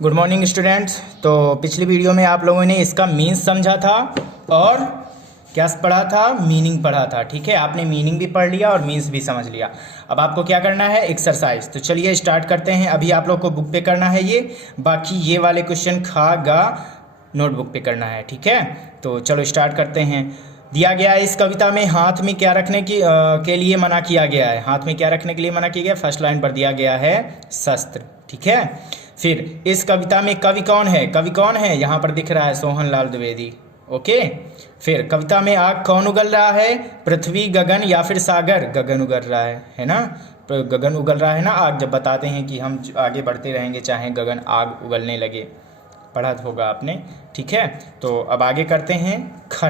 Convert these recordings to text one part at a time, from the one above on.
Good morning students. तो पिछली video में आप लोगों ने इसका मीन्स समझा था और क्या पढ़ा था, मीनिंग पढ़ा था। ठीक है, आपने मीनिंग भी पढ़ लिया और मीन्स भी समझ लिया। अब आपको क्या करना है, एक्सरसाइज। तो चलिए स्टार्ट करते हैं। अभी आप लोग को बुक पे करना है ये, बाकी ये वाले क्वेश्चन खा गा नोटबुक पे करना है। ठीक है, तो चलो स्टार्ट करते हैं। दिया गया है इस कविता में हाथ में क्या रखने की के लिए मना किया गया है। हाथ में क्या रखने के लिए मना किया गया, फर्स्ट लाइन पर दिया गया है शस्त्र। ठीक है, फिर इस कविता में कवि कौन है, कवि कौन है यहाँ पर दिख रहा है, सोहन लाल द्विवेदी। ओके, फिर कविता में आग कौन उगल रहा है, पृथ्वी, गगन या फिर सागर। गगन उगल रहा है ना, गगन उगल रहा है ना। आग जब बताते हैं कि हम आगे बढ़ते रहेंगे चाहे गगन आग उगलने लगे, पढ़ा होगा आपने। ठीक है, तो अब आगे करते हैं। ख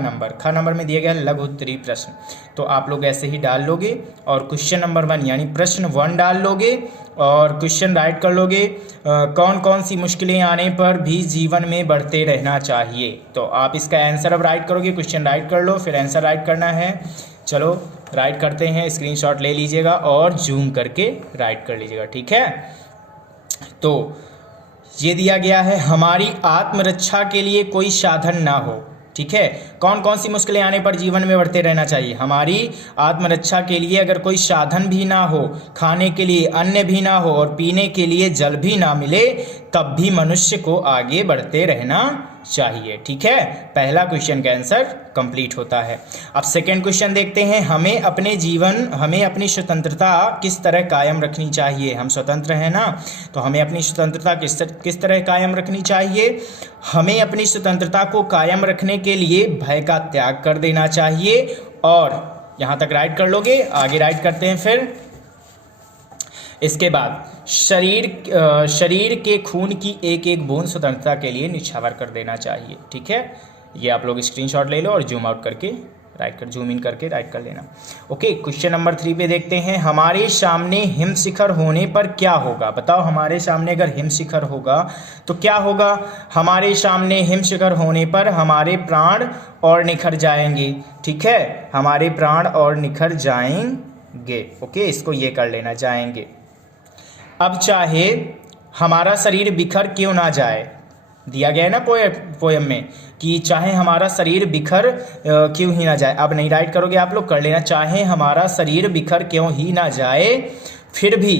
नंबर में दिया गया लघु उत्तरीय प्रश्न। तो आप लोग ऐसे ही डाल लोगे और क्वेश्चन नंबर 1 यानी प्रश्न 1 डाल लोगे और क्वेश्चन राइट कर लोगे। कौन कौन सी मुश्किलें आने पर भी जीवन में बढ़ते रहना चाहिए। तो आप इसका आंसर अब राइट करोगे, क्वेश्चन राइट कर लो, फिर आंसर राइट करना है। चलो राइट करते हैं, स्क्रीनशॉट ले लीजिएगा और जूम करके राइट कर लीजिएगा। ठीक है, तो ये दिया गया है हमारी आत्मरक्षा के लिए कोई साधन ना हो। ठीक है, कौन कौन सी मुश्किलें आने पर जीवन में बढ़ते रहना चाहिए। हमारी आत्मरक्षा के लिए अगर कोई साधन भी ना हो, खाने के लिए अन्न भी ना हो और पीने के लिए जल भी ना मिले, तब भी मनुष्य को आगे बढ़ते रहना चाहिए। ठीक है, पहला क्वेश्चन का आंसर कंप्लीट होता है। अब सेकंड क्वेश्चन देखते हैं। हमें अपनी स्वतंत्रता किस तरह कायम रखनी चाहिए। हम स्वतंत्र हैं ना, तो हमें अपनी स्वतंत्रता किस तरह कायम रखनी चाहिए। हमें अपनी स्वतंत्रता को कायम रखने के लिए भय का त्याग कर देना चाहिए। और यहाँ तक राइट कर लोगे, आगे राइट करते हैं। फिर इसके बाद शरीर के खून की एक एक बूंद स्वतंत्रता के लिए निछावर कर देना चाहिए। ठीक है, ये आप लोग स्क्रीनशॉट ले लो और जूम आउट करके जूम इन करके राइट कर लेना। ओके, क्वेश्चन नंबर 3 पे देखते हैं। हमारे सामने हिम शिखर होने पर क्या होगा। बताओ, हमारे सामने अगर हिम शिखर होगा तो क्या होगा। हमारे सामने हिम शिखर होने पर हमारे प्राण और निखर जाएंगे। ठीक है, हमारे प्राण और निखर जाएंगे। ओके, इसको ये कर लेना, जाएंगे। अब चाहे हमारा शरीर बिखर क्यों ना जाए, दिया गया है ना पोयम में कि चाहे हमारा शरीर बिखर क्यों ही ना जाए। अब नहीं राइट करोगे आप लोग, कर लेना, चाहे हमारा शरीर बिखर क्यों ही ना जाए, फिर भी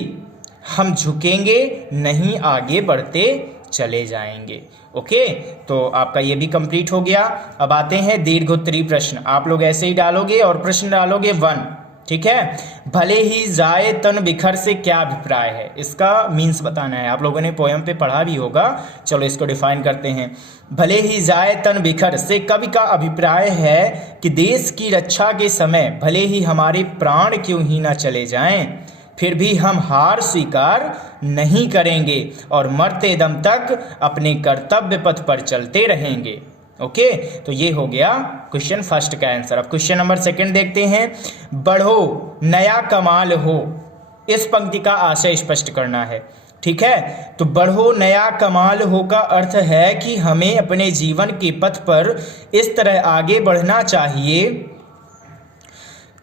हम झुकेंगे नहीं, आगे बढ़ते चले जाएंगे। ओके, तो आपका ये भी कंप्लीट हो गया। अब आते हैं दीर्घोत्तरीय प्रश्न। आप लोग ऐसे ही डालोगे और प्रश्न डालोगे 1। ठीक है, भले ही जाए तन बिखर से क्या अभिप्राय है, इसका मीन्स बताना है। आप लोगों ने पोयम पे पढ़ा भी होगा, चलो इसको डिफाइन करते हैं। भले ही जाए तन बिखर से कवि का अभिप्राय है कि देश की रक्षा के समय भले ही हमारे प्राण क्यों ही ना चले जाएं, फिर भी हम हार स्वीकार नहीं करेंगे और मरते दम तक अपने कर्तव्य पथ पर चलते रहेंगे। ओके, तो ये हो गया क्वेश्चन फर्स्ट का आंसर। अब क्वेश्चन नंबर 2 देखते हैं। बढ़ो नया कमाल हो, इस पंक्ति का आशय स्पष्ट करना है। ठीक है, तो बढ़ो नया कमाल हो का अर्थ है कि हमें अपने जीवन के पथ पर इस तरह आगे बढ़ना चाहिए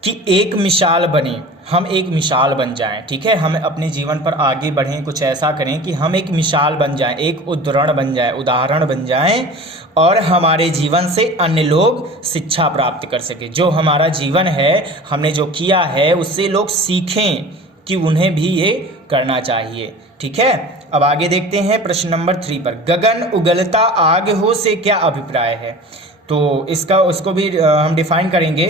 कि एक मिसाल बने, हम एक मिसाल बन जाएं। ठीक है, हम अपने जीवन पर आगे बढ़ें, कुछ ऐसा करें कि हम एक मिसाल बन जाएं, एक उदाहरण बन जाएं और हमारे जीवन से अन्य लोग शिक्षा प्राप्त कर सके। जो हमारा जीवन है, हमने जो किया है, उससे लोग सीखें कि उन्हें भी ये करना चाहिए। ठीक है, अब आगे देखते हैं प्रश्न नंबर 3 पर। गगन उगलता आग हो से क्या अभिप्राय है। तो उसको भी हम डिफाइन करेंगे।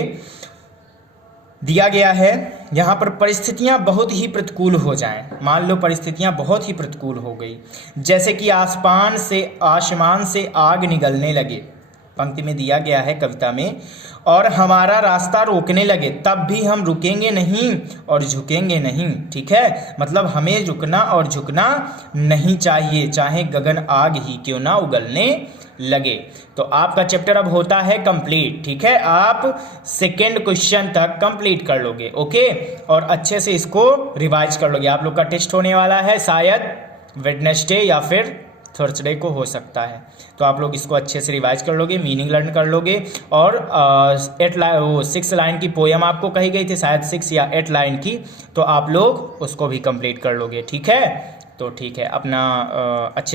दिया गया है यहाँ पर परिस्थितियाँ बहुत ही प्रतिकूल हो जाएं। मान लो परिस्थितियाँ बहुत ही प्रतिकूल हो गई, जैसे कि आसमान से आग निकलने लगे, पंक्ति में दिया गया है कविता में, और हमारा रास्ता रोकने लगे, तब भी हम रुकेंगे नहीं और झुकेंगे नहीं। ठीक है, मतलब हमें रुकना और झुकना नहीं चाहिए, चाहे गगन आग ही क्यों ना उगलने लगे। तो आपका चैप्टर अब होता है कंप्लीट। ठीक है, आप सेकेंड क्वेश्चन तक कंप्लीट कर लोगे। ओके, और अच्छे से इसको रिवाइज कर लोगे। आप लोग का टेस्ट होने वाला है शायद वेडनेसडे या फिर थर्सडे को हो सकता है, तो आप लोग इसको अच्छे से रिवाइज कर लोगे, मीनिंग लर्न कर लोगे। और 6 लाइन की पोयम आपको कही गई थी, शायद 6 या 8 लाइन की, तो आप लोग उसको भी कंप्लीट कर लोगे। ठीक है, तो ठीक है, अपना अच्छे